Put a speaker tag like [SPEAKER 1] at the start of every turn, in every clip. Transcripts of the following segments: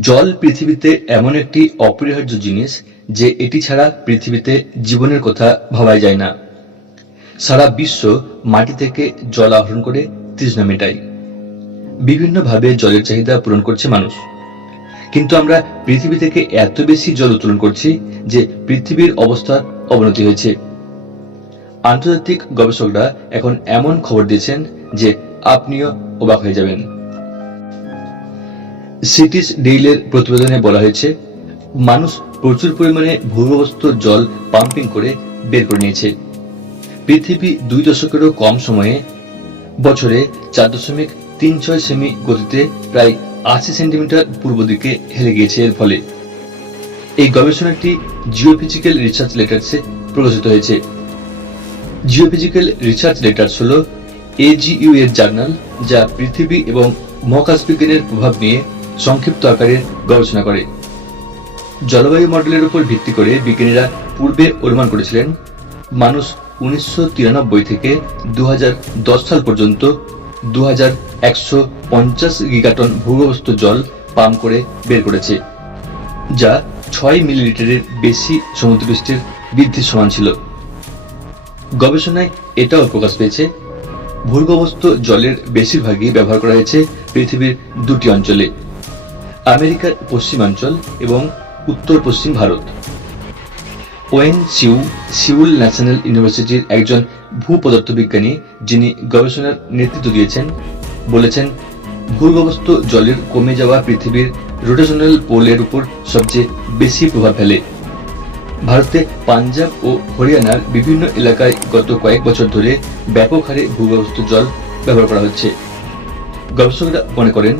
[SPEAKER 1] জল পৃথিবীতে এমন একটি অপরিহার্য জিনিস যে এটি ছাড়া পৃথিবীতে জীবনের কথা ভাবাই যায় না। সারা বিশ্ব মাটি থেকে জল আহরণ করে তৃষ্ণা মেটায়। বিভিন্নভাবে জলের চাহিদা পূরণ করছে মানুষ। কিন্তু আমরা পৃথিবী থেকে এত বেশি জল উত্তোলন করছি যে পৃথিবীর অবস্থার অবনতি হয়েছে। আন্তর্জাতিক গবেষকরা এখন এমন খবর দিয়েছেন যে আপনিও অবাক হয়ে যাবেন। সিটিস ডেইলের প্রতিবেদনে বলা হয়েছে, মানুষ প্রচুর পরিমাণে ভূগর্ভস্থ জল পাম্পিং করে বের করে নিয়েছে। পৃথিবী দুই দশকেরও কম সময়ে, বছরে চার দশমিক তিন ছয় সেমি গতিতে প্রায় আশি সেন্টিমিটার পূর্ব দিকে হেলে গিয়েছে এর ফলে। এই গবেষণাটি জিওফিজিক্যাল রিসার্চ লেটার্সে প্রকাশিত হয়েছে। জিওফিজিক্যাল রিসার্চ লেটার্স হল এজিইউ এর জার্নাল যা পৃথিবী এবং মহাকাশ বিজ্ঞানের প্রভাব নিয়ে সংক্ষিপ্ত আকারে গবেষণা করে। জলবায়ু মডেলের উপর ভিত্তি করে বিজ্ঞানীরা পূর্বে অনুমান করেছিলেন, মানুষ উনিশশো তিরানব্বই থেকে দুহাজার দশ সাল পর্যন্ত দু গিগাটন ভূগর্ভস্থ জল পাম্প করে বের করেছে, যা ছয় মিলিলিটারের বেশি সমুদ্রপৃষ্ঠের বৃদ্ধির সমান ছিল। গবেষণায় এটাও প্রকাশ পেয়েছে, ভূগর্ভস্থ জলের বেশিরভাগই ব্যবহার করা হয়েছে পৃথিবীর দুটি অঞ্চলে। আমেরিকার পশ্চিমাঞ্চল এবং উত্তর পশ্চিম ভারত। ওয়েন সিউ, সিউল ন্যাশনাল ইউনিভার্সিটির একজন ভূপদার্থবিজ্ঞানী যিনি গবেষণার নেতৃত্ব দিয়েছেন, বলেছেন, ভূগর্ভস্থ জলের কমে যাওয়া পৃথিবীর রোটেশনাল পোলের উপর সবচেয়ে বেশি প্রভাব ফেলে। ভারতে পাঞ্জাব ও হরিয়ানার বিভিন্ন এলাকায় গত কয়েক বছর ধরে ব্যাপক হারে ভূগর্ভস্থ জল ব্যবহার করা হচ্ছে। গবেষকরা মনে করেন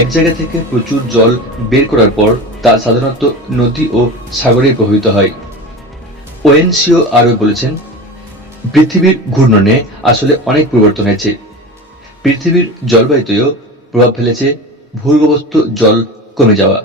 [SPEAKER 1] এক জায়গা থেকে প্রচুর জল বের করার পর তা সাধারণত নদী ও সাগরে প্রবাহিত হয়। ওএনসিও আরও বলেছেন, পৃথিবীর ঘূর্ণনে আসলে অনেক পরিবর্তন হয়েছে। পৃথিবীর জলবায়ুতেও প্রভাব ফেলেছে, ভূগর্ভস্থ জল কমে যাওয়া।